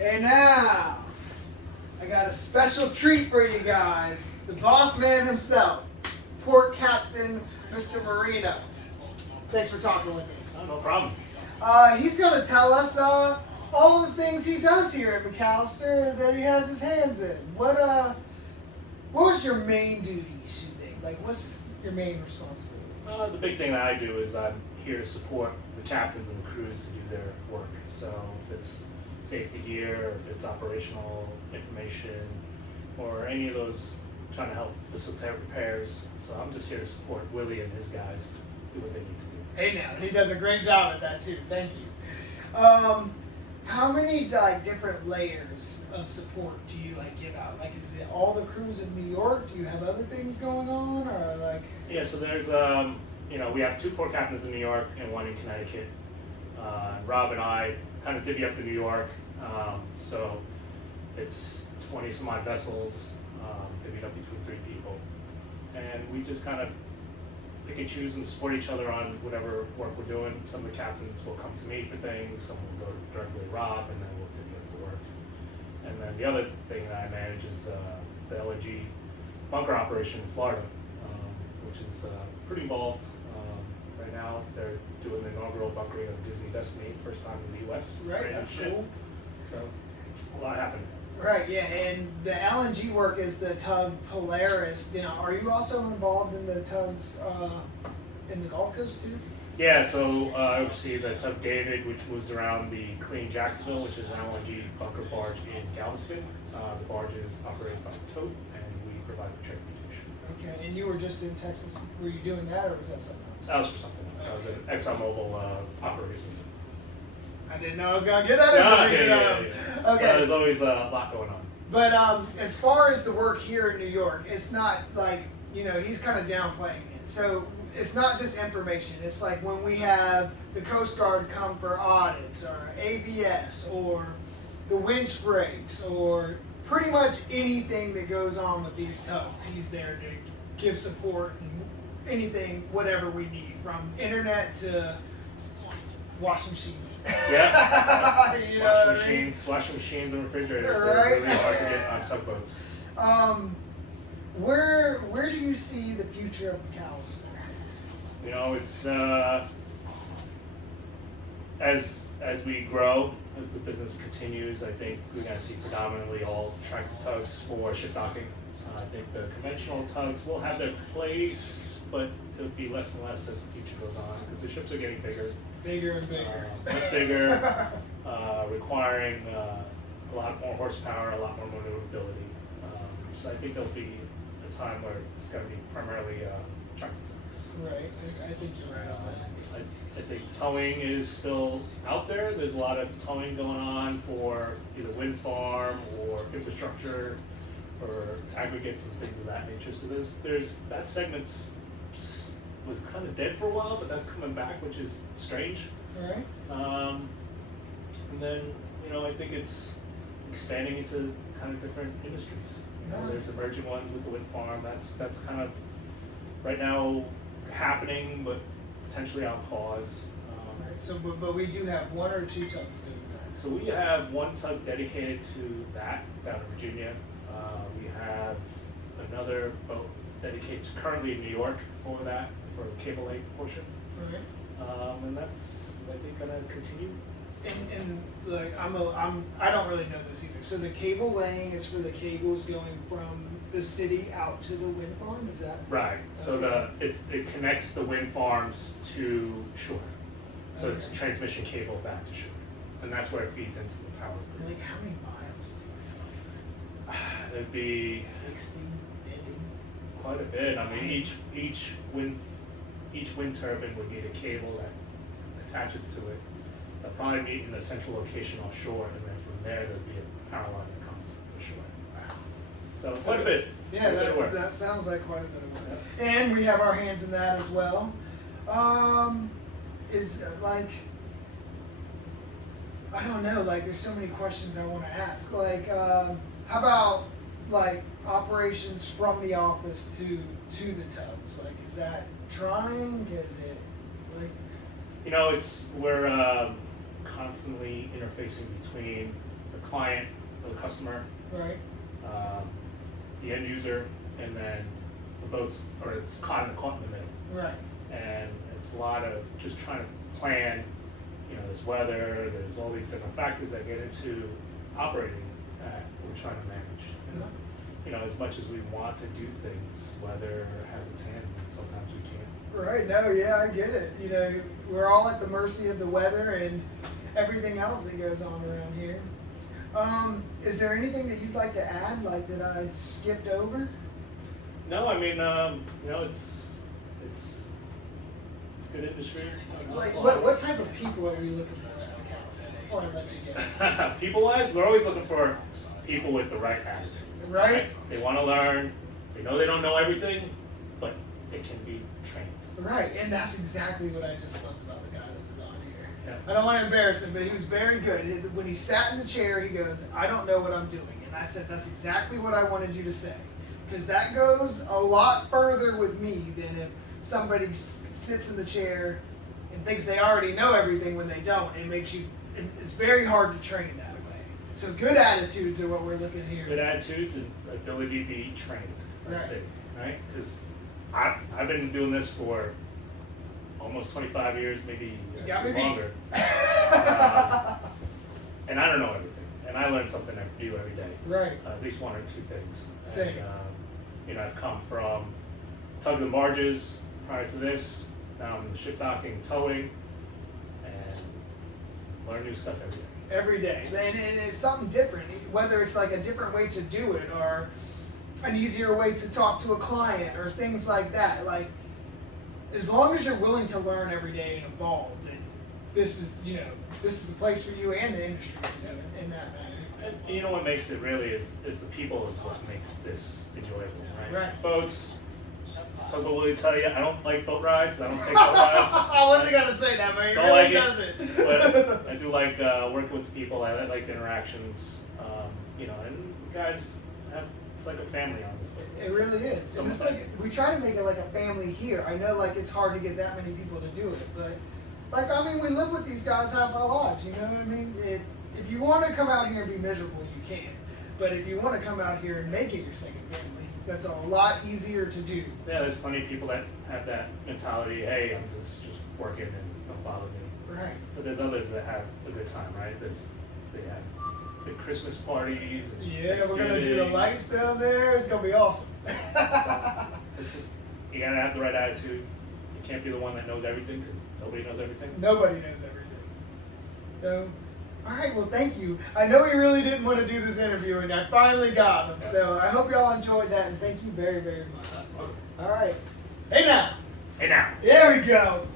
And now, I got a special treat for you guys. The boss man himself, Port Captain Mr. Marino. Thanks for talking with us. Oh, no problem. He's going to tell us all the things he does here at McAllister that he has his hands in. What was your main duty, you should think? Like, what's your main responsibility? The big thing that I do is I'm here to support the captains and the crews to do their work. So if it's safety gear, if it's operational information, or any of those, trying to help facilitate repairs. So I'm just here to support Willie and his guys do what they need to do. Hey now, and he does a great job at that too. Thank you. How many different layers of support do you give out? Like, is it all the crews in New York? Do you have other things going on, or like? Yeah, so there's we have 2 port captains in New York and 1 in Connecticut. Rob and I kind of divvy up to New York, so it's 20 some odd vessels divvied up between 3 people, and we just kind of pick and choose and support each other on whatever work we're doing. Some of the captains will come to me for things, some will go directly to Rob, and then we'll divvy up the work. And then the other thing that I manage is the LNG bunker operation in Florida, which is pretty involved. Right now, they're doing the inaugural bunkering of Disney Destiny, first time in the U.S. Right, that's cool. So, a lot happening. Right, yeah, and the LNG work is the tug Polaris. Now, are you also involved in the tugs in the Gulf Coast too? Yeah, so I oversee the tug David, which moves around the Clean Jacksonville, which is an LNG bunker barge in Galveston. The barge is operated by Tote, and we provide for transportation. Okay, and you were just in Texas. Were you doing that, or was that something else? That was for something else. That was an ExxonMobil operation. I didn't know I was gonna get that information out of him. Okay. There's always a lot going on. But as far as the work here in New York, it's not like, he's kind of downplaying it. So it's not just information. It's like when we have the Coast Guard come for audits or ABS or the winch breaks or pretty much anything that goes on with these tugs, he's there to give support and anything, whatever we need, from internet to washing machines. Yeah. You know Washing machines and refrigerators right? are really hard to get on tugboats. Where do you see the future of McAllister? It's as we grow, as the business continues, I think we're going to see predominantly all tractor tugs for ship docking. I think the conventional tugs will have their place, but it'll be less and less as the future goes on because the ships are getting bigger. Bigger and bigger. Much bigger, requiring a lot more horsepower, a lot more maneuverability. So I think there'll be a time where it's going to be primarily tractor tugs. Right, I think you're right on that. I think towing is still out there. There's a lot of towing going on for either wind farm or infrastructure or aggregates and things of that nature. So there's that segment's was kind of dead for a while, but that's coming back, which is strange. Right. And then, I think it's expanding into kind of different industries. There's emerging ones with the wind farm. That's kind of right now happening, but potentially on pause. Right. So, but we do have 1 or 2 tugs doing that. So we have 1 tug dedicated to that down in Virginia. We have another boat dedicated currently in New York for that, for the cable lay portion. Right. And that's, I think, gonna continue. And I don't really know this either. So the cable laying is for the cables going from the city out to the wind farm. Is that right? So okay. it connects the wind farms to shore. So Okay. it's a transmission cable back to shore, and that's where it feeds into the power grid. Like how many miles are we talking? It'd be 60, 50? quite a bit. I mean, each wind turbine would need a cable that attaches to it. They'll probably meet in a central location offshore, and then from there there'd be a power line that comes ashore. So quite a bit. Yeah, quite a bit of work. that sounds like quite a bit of work. Yeah. And we have our hands in that as well. Is I don't know, there's so many questions I want to ask. How about operations from the office to the tugs? Is that trying? Is it we're constantly interfacing between the client, or the customer, Right. the end user, and then the boats, or it's caught in the middle. Right. And it's a lot of just trying to plan. You know, there's weather, there's all these different factors that get into operating that we're trying to manage. And, you know, as much as we want to do things, weather has its hand, and sometimes we can't. Right. No. Yeah, I get it. You know, we're all at the mercy of the weather and everything else that goes on around here. Is there anything that you'd like to add, like that I skipped over? No, I mean, you know, it's good industry. Like, what type of people are we looking for at McAllister before I let you go? People-wise, we're always looking for people with the right attitude. Right? They want to learn. They know they don't know everything, but they can be trained. Right, and that's exactly what I just loved about the guy that was on here. Yeah. I don't want to embarrass him, but he was very good. When he sat in the chair, he goes, "I don't know what I'm doing." And I said, "That's exactly what I wanted you to say." Because that goes a lot further with me than if somebody sits in the chair and thinks they already know everything when they don't. It's very hard to train that way. So good attitudes are what we're looking here. Good attitudes and ability to be trained. That's Right. big, right? Because I've been doing this for almost 25 years, maybe longer. And I don't know everything. And I learn something new every day. Right. At least one or two things. Same. And, you know, I've come from tugs and barges prior to this. Now I'm in the ship docking, towing, and learn new stuff every day. Every day. And it's something different, whether it's like a different way to do it or an easier way to talk to a client or things like that. Like, as long as you're willing to learn every day and evolve, then this is the place for you and the industry, in that matter. And you know what makes it really is the people is what makes this enjoyable, right? Right. Boats. Tugboat will tell you, I don't like boat rides. I don't take boat rides. I wasn't gonna say that, but he Don't really like it, does it. But I do like working with the people. I like the interactions. You know, and the guys it's like a family on this boat. It really is. And it's like we try to make it like a family here. I know like it's hard to get that many people to do it, but like I mean we live with these guys half our lives, you know what I mean? If you want to come out here and be miserable, you can. But if you want to come out here and make it your second family, that's a lot easier to do. Yeah, there's plenty of people that have that mentality. Hey, I'm just working and don't bother me. Right. But there's others that have a good time, right? They have big Christmas parties. And Yeah, we're gonna do the lights down there. It's gonna be awesome. It's just you gotta have the right attitude. You can't be the one that knows everything because nobody knows everything. Nobody knows everything. So, all right. Well, thank you. I know we really didn't want to do this interview, and I finally got him. So I hope y'all enjoyed that, and thank you very, very much. All right. Hey now. Hey now. There we go.